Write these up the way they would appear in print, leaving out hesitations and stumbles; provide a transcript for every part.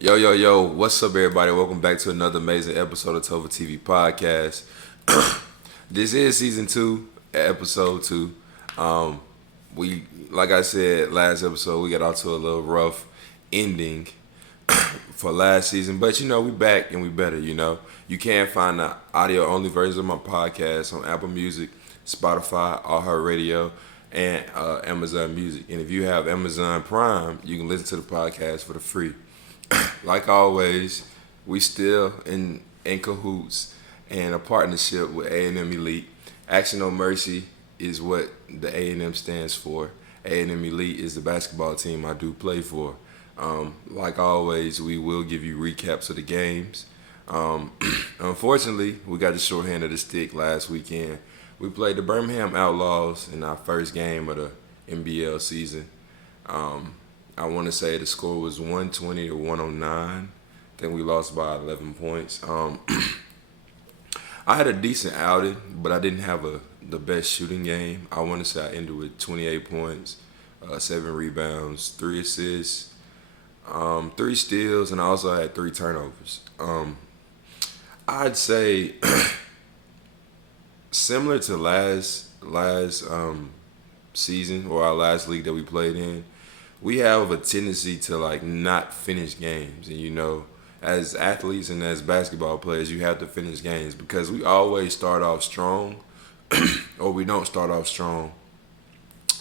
Yo, what's up, everybody? Welcome back to another amazing episode of TopherTvPodcast. This is season two, episode two. Um, like I said last episode, we got out to a little rough ending for last season, but we back and we better. You can find the audio only version of my podcast on Apple Music, Spotify, iHeartRadio, and Amazon Music. And if you have Amazon Prime, you can listen to the podcast for the free. Like always, we still in cahoots and a partnership with A&M Elite. Action No Mercy is what the A&M stands for. A&M Elite is the basketball team I do play for. Like always, we will give you recaps of the games. Um, Unfortunately, we got the short hand of the stick last weekend. We played the Birmingham Outlaws in our first game of the NBL season. Um, I want to say the score was 120 to 109. I think we lost by 11 points. I had a decent outing, but I didn't have the best shooting game. I want to say I ended with 28 points, 7 rebounds, 3 assists, 3 steals, and I also had 3 turnovers. I'd say similar to last season or our last league that we played in, we have a tendency to like not finish games, and as athletes and as basketball players, you have to finish games because we always start off strong, or we don't start off strong,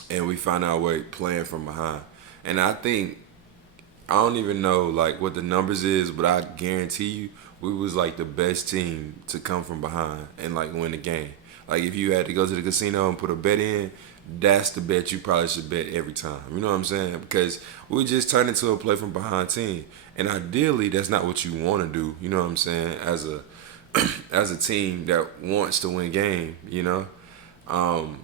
and we find our way playing from behind. And I think I don't even know like what the numbers is, but I guarantee you we was like the best team to come from behind and like win the game. Like if you had to go to the casino and put a bet in, that's the bet you probably should bet every time. You know what I'm saying? Because we just turned into a play from behind team, and ideally that's not what you want to do. You know what I'm saying? As a as a team that wants to win game,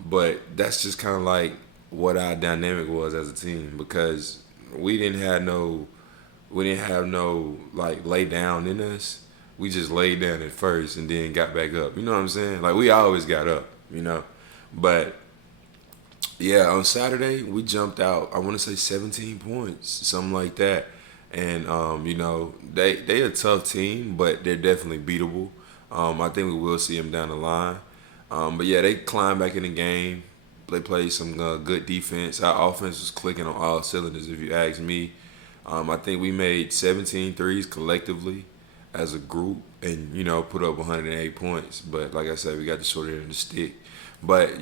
but that's just kind of like what our dynamic was as a team because we didn't have no like lay down in us. We just laid down at first and then got back up. You know what I'm saying? Like we always got up. But yeah, on Saturday we jumped out. I want to say 17 points, something like that. And they a tough team, but they're definitely beatable. I think we will see them down the line. But yeah, they climbed back in the game. They played some good defense. Our offense was clicking on all cylinders, if you ask me. I think we made 17 threes collectively as a group and, put up 108 points. But like I said, we got the short end of the stick. But,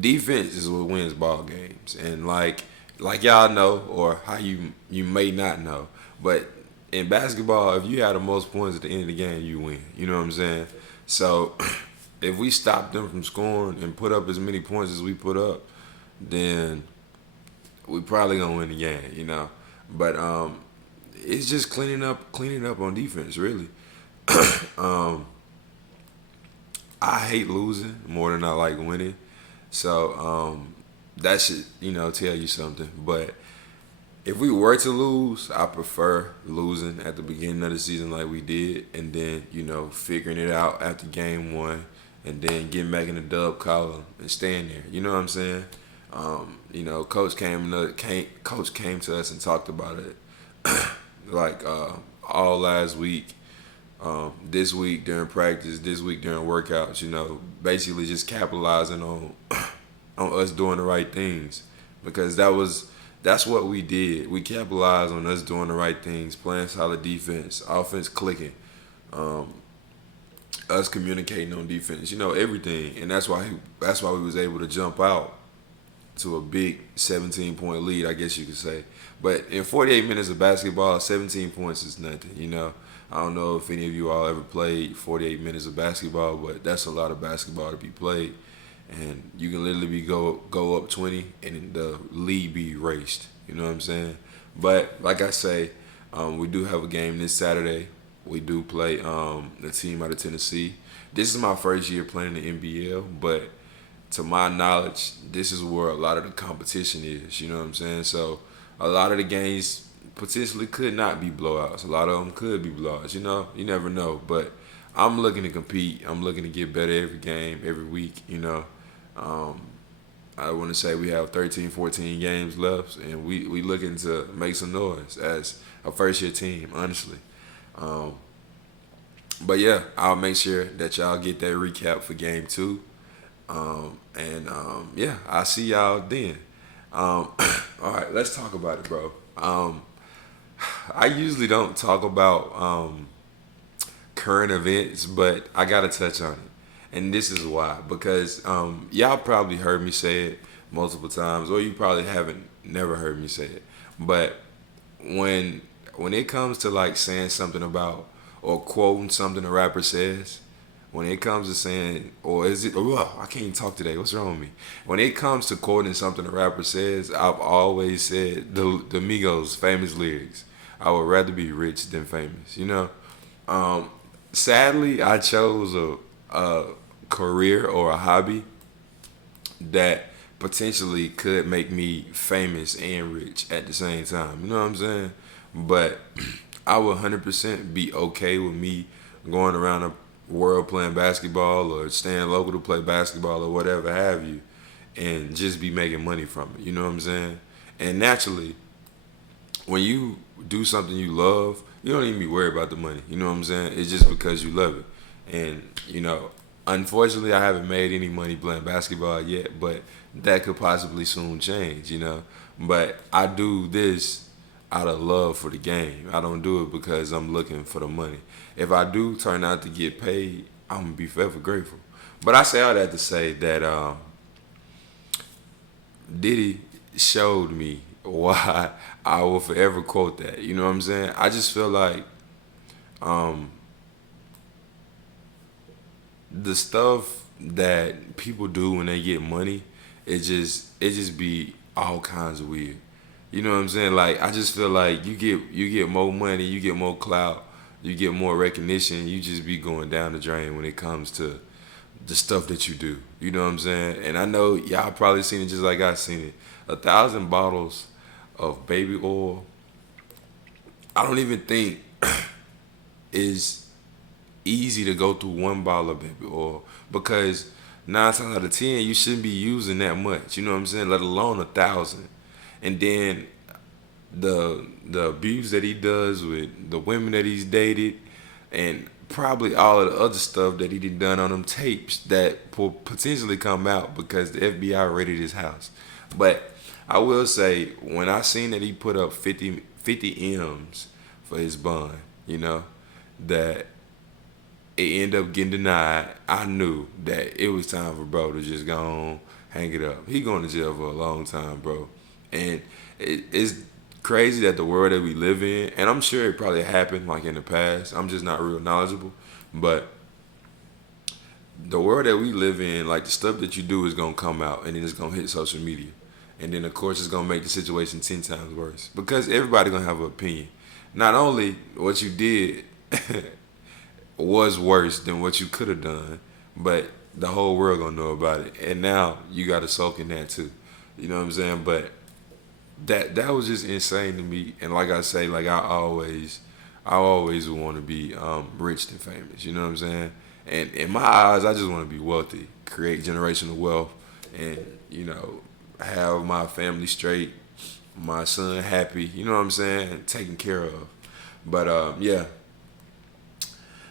defense is what wins ball games. And like y'all know, or how you may not know, but in basketball, if you have the most points at the end of the game, you win. You know what I'm saying? So if we stop them from scoring and put up as many points as we put up, then we probably gonna win the game. But it's just cleaning up on defense, really. um, I hate losing more than I like winning, so that should tell you something. But if we were to lose, I prefer losing at the beginning of the season like we did, and then figuring it out after game one, and then getting back in the dub column and staying there. You know what I'm saying? Coach came to us and talked about it like all last week, this week during practice, this week during workouts. Basically just capitalizing on on us doing the right things because that's what we did. We capitalized on us doing the right things, playing solid defense, offense clicking, um, us communicating on defense. Everything, and that's why we was able to jump out to a big 17-point lead, I guess you could say. But in 48 minutes of basketball, 17 points is nothing. I don't know if any of you all ever played 48 minutes of basketball, but that's a lot of basketball to be played. And you can literally go up 20 and the lead be erased. You know what I'm saying? But like I say, we do have a game this Saturday. We do play the team out of Tennessee. This is my first year playing the NBL, but to my knowledge, this is where a lot of the competition is. You know what I'm saying? So a lot of the games potentially could not be blowouts. A lot of them could be blowouts. You never know. But I'm looking to compete. I'm looking to get better every game, every week. Um, I want to say we have 13, 14 games left, and we looking to make some noise as a first year team, honestly. Um, but yeah, I'll make sure that y'all get that recap for game two. Yeah, I'll see y'all then. All right, let's talk about it, bro. I usually don't talk about current events, but I gotta touch on it. And this is why. Because y'all probably heard me say it multiple times, or you probably haven't never heard me say it. But when when it comes to like saying something about or quoting something a rapper says, when it comes to saying, or is it, I can't even talk today. What's wrong with me? When it comes to quoting something a rapper says, I've always said the Migos' famous lyrics. I would rather be rich than famous. Um, Sadly, I chose a career or a hobby that potentially could make me famous and rich at the same time. You know what I'm saying? But I would 100% be okay with me going around the world playing basketball or staying local to play basketball or whatever have you and just be making money from it. You know what I'm saying? And naturally, when you do something you love, you don't even be worried about the money. You know what I'm saying? It's just because you love it. And, unfortunately, I haven't made any money playing basketball yet, but that could possibly soon change. But I do this out of love for the game. I don't do it because I'm looking for the money. If I do turn out to get paid, I'm going to be forever grateful. But I say all that to say that Diddy showed me why I will forever quote that. You know what I'm saying? I just feel like um, the stuff that people do when they get money, it just be all kinds of weird. You know what I'm saying? Like I just feel like you get more money, you get more clout, you get more recognition, you just be going down the drain when it comes to the stuff that you do. You know what I'm saying? And I know y'all probably seen it just like I seen it. 1,000 bottles of baby oil, I don't even think is easy to go through one bottle of baby oil because 9 times out of 10 you shouldn't be using that much. You know what I'm saying? Let alone 1,000. And then the abuse that he does with the women that he's dated, and probably all of the other stuff that he done on them tapes that will potentially come out because the FBI raided his house. But I will say, when I seen that he put up 50 M's for his bond, that it ended up getting denied, I knew that it was time for bro to just go on, hang it up. He going to jail for a long time, bro. And it's crazy that the world that we live in, and I'm sure it probably happened like in the past. I'm just not real knowledgeable, but the world that we live in, like the stuff that you do is gonna come out, and then it's gonna hit social media, and then of course it's gonna make the situation 10 times worse because everybody gonna have an opinion. Not only what you did was worse than what you could have done, but the whole world gonna know about it, and now you got to soak in that too. You know what I'm saying? But that was just insane to me. And like I say, like I always want to be rich and famous. You know what I'm saying? And in my eyes, I just want to be wealthy, create generational wealth, and have my family straight, my son happy. You know what I'm saying? Taken care of. But yeah,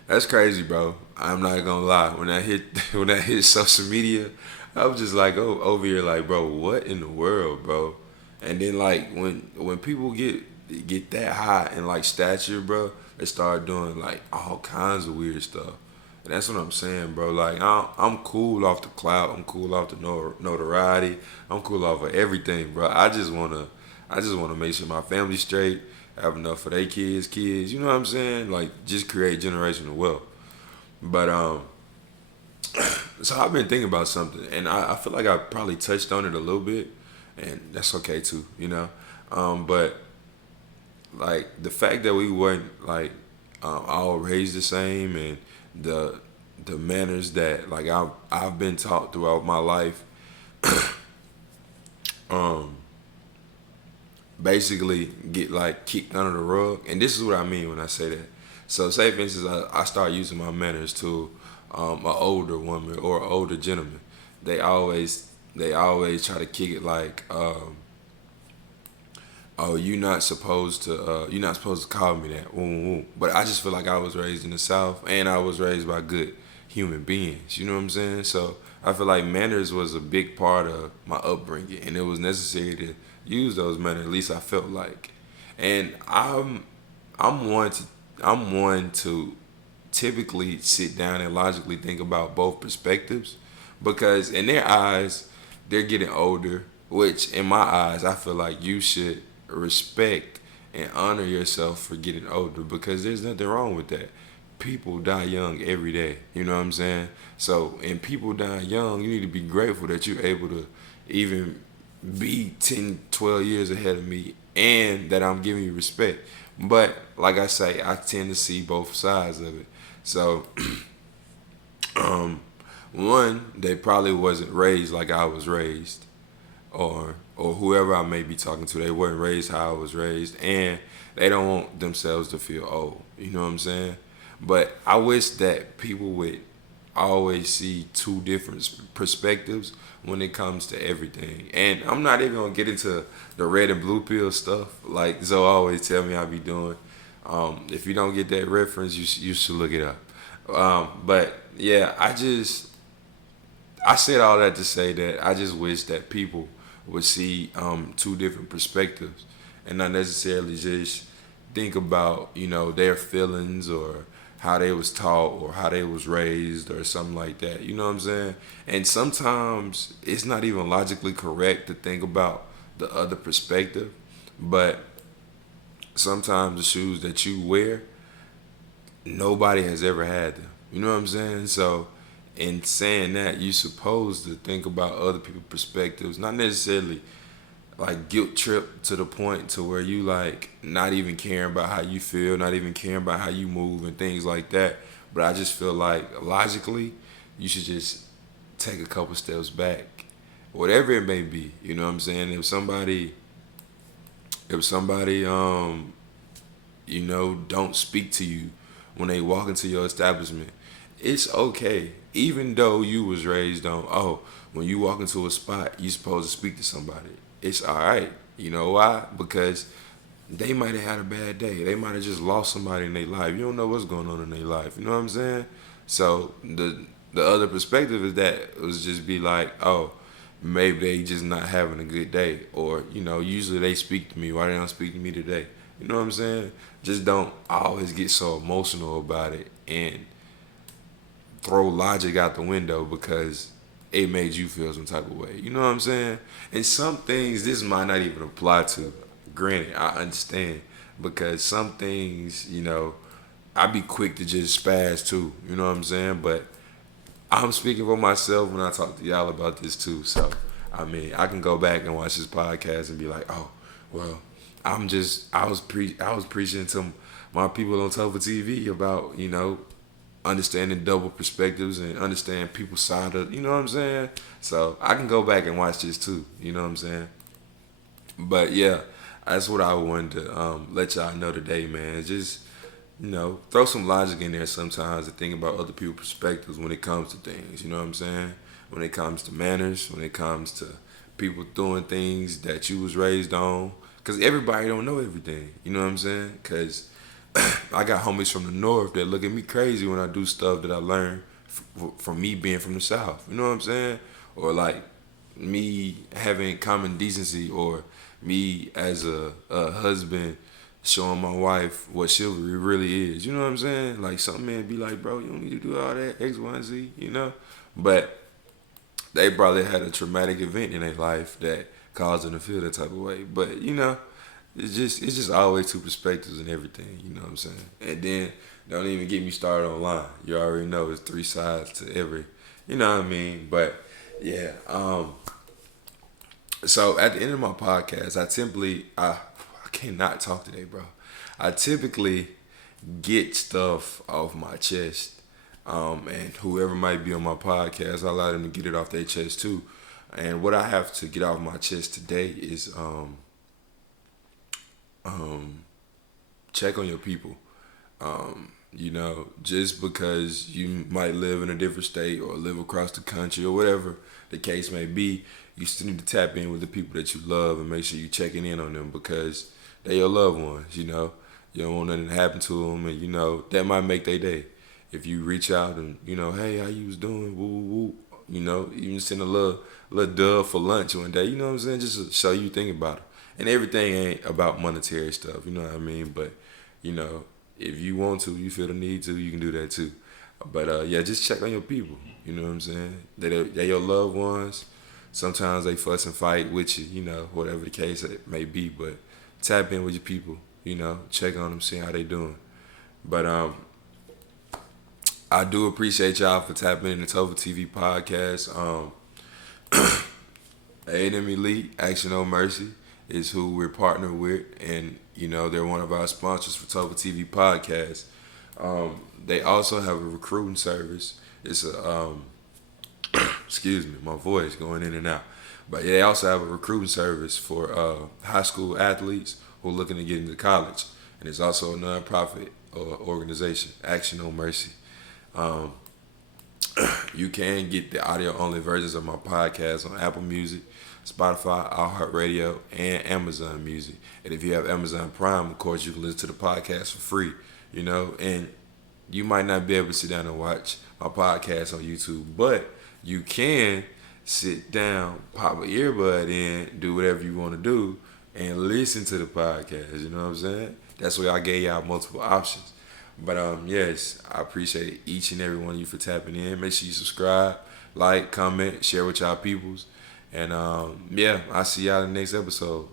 that's crazy, bro. I'm not gonna lie. When I hit when I hit social media, I was just like, oh, over here, like, bro, what in the world, bro? And then like when people get that high in like stature, bro, they start doing like all kinds of weird stuff. And that's what I'm saying, bro. Like I'm cool off the clout. I'm cool off the notoriety. I'm cool off of everything, bro. I just wanna make sure my family's straight, have enough for their kids. You know what I'm saying? Like just create generational wealth. But so I've been thinking about something, and I feel like I probably touched on it a little bit, and that's okay too. But like the fact that we weren't like all raised the same, and the manners that like I've been taught throughout my life, um, basically get like kicked under the rug. And this is what I mean when I say that. So say for instance, I start using my manners to an older woman or an older gentleman. They always they always try to kick it like, oh, you're not supposed to call me that. But I just feel like I was raised in the South, and I was raised by good human beings. You know what I'm saying? So I feel like manners was a big part of my upbringing, and it was necessary to use those manners. At least I felt like, and I'm one to I'm one to typically sit down and logically think about both perspectives, because in their eyes they're getting older, which in my eyes I feel like you should respect and honor yourself for getting older, because there's nothing wrong with that. People die young every day, you know what I'm saying? So, and people die young, you need to be grateful that you're able to even be 10, 12 years ahead of me, and that I'm giving you respect. But like I say, I tend to see both sides of it. So, um, one, they probably wasn't raised like I was raised, or whoever I may be talking to, they weren't raised how I was raised, and they don't want themselves to feel old. You know what I'm saying? But I wish that people would always see two different perspectives when it comes to everything. And I'm not even gonna get into the red and blue pill stuff like Zoe always tell me I be doing. If you don't get that reference, you should look it up. But yeah, I said all that to say that I just wish that people would see two different perspectives, and not necessarily just think about their feelings or how they was taught or how they was raised or something like that. You know what I'm saying? And sometimes it's not even logically correct to think about the other perspective, but sometimes the shoes that you wear, nobody has ever had them. You know what I'm saying? So, in saying that, you're supposed to think about other people's perspectives, not necessarily like guilt trip to the point to where you like not even caring about how you feel, not even caring about how you move and things like that. But I just feel like logically, you should just take a couple steps back, whatever it may be. You know what I'm saying? If somebody don't speak to you when they walk into your establishment, it's okay. Even though you was raised on, oh, when you walk into a spot, you supposed to speak to somebody. It's all right. You know why? Because they might have had a bad day. They might have just lost somebody in their life. You don't know what's going on in their life. You know what I'm saying? So the other perspective is that it was just be like, oh, maybe they just not having a good day, or usually they speak to me. Why they don't speak to me today? You know what I'm saying? Just don't always get so emotional about it and throw logic out the window because it made you feel some type of way. You know what I'm saying? And some things this might not even apply to. Granted, I understand, because some things, I be quick to just spaz too. You know what I'm saying? But I'm speaking for myself when I talk to y'all about this too. So, I mean, I can go back and watch this podcast and be like, oh, well, I was preaching to my people on Tover TV about, understanding double perspectives and understand people's side of, you know what I'm saying? So I can go back and watch this too, you know what I'm saying? But yeah, that's what I wanted to let y'all know today, man. Just, throw some logic in there sometimes to think about other people's perspectives when it comes to things, you know what I'm saying? When it comes to manners, when it comes to people doing things that you was raised on. Because everybody don't know everything, you know what I'm saying? Because I got homies from the north that look at me crazy when I do stuff that I learned from me being from the south. You know what I'm saying? Or like me having common decency, or me as a husband showing my wife what chivalry really is. You know what I'm saying? Like some men be like, bro, you don't need to do all that X, Y, and Z. But they probably had a traumatic event in their life that caused them to feel that type of way. But it's just always two perspectives and everything, you know what I'm saying? And then don't even get me started online. You already know it's three sides to every, you know what I mean? But yeah, so at the end of my podcast, I cannot talk today, bro. I typically get stuff off my chest. And whoever might be on my podcast, I allow them to get it off their chest too. And what I have to get off my chest today is check on your people. Just because you might live in a different state or live across the country or whatever the case may be, you still need to tap in with the people that you love and make sure you're checking in on them because they your loved ones. You don't want nothing to happen to them, and that might make their day. If you reach out and hey, how you was doing? Woo woo woo. Even send a little dove for lunch one day. You know what I'm saying? Just to show you think about it. And everything ain't about monetary stuff. You know what I mean? But you know, if you want to, you feel the need to, you can do that too. But yeah, just check on your people. You know what I'm saying? They your loved ones. Sometimes they fuss and fight with you. Whatever the case it may be. But tap in with your people. Check on them, see how they doing. But I do appreciate y'all for tapping in the Topher TV podcast. A&M Elite, Action No Mercy is who we're partnered with, and they're one of our sponsors for TopherTvPodcast. They also have a recruiting service. It's a excuse me, my voice going in and out. But yeah, they also have a recruiting service for high school athletes who are looking to get into college, and it's also a nonprofit organization, Action No Mercy. Um, you can get the audio-only versions of my podcast on Apple Music, Spotify, iHeartRadio, and Amazon Music. And if you have Amazon Prime, of course, you can listen to the podcast for free. And you might not be able to sit down and watch my podcast on YouTube, but you can sit down, pop an earbud in, do whatever you want to do, and listen to the podcast. You know what I'm saying? That's why I gave y'all multiple options. But yes, I appreciate each and every one of you for tapping in. Make sure you subscribe, like, comment, share with y'all peoples. And yeah, I'll see y'all in the next episode.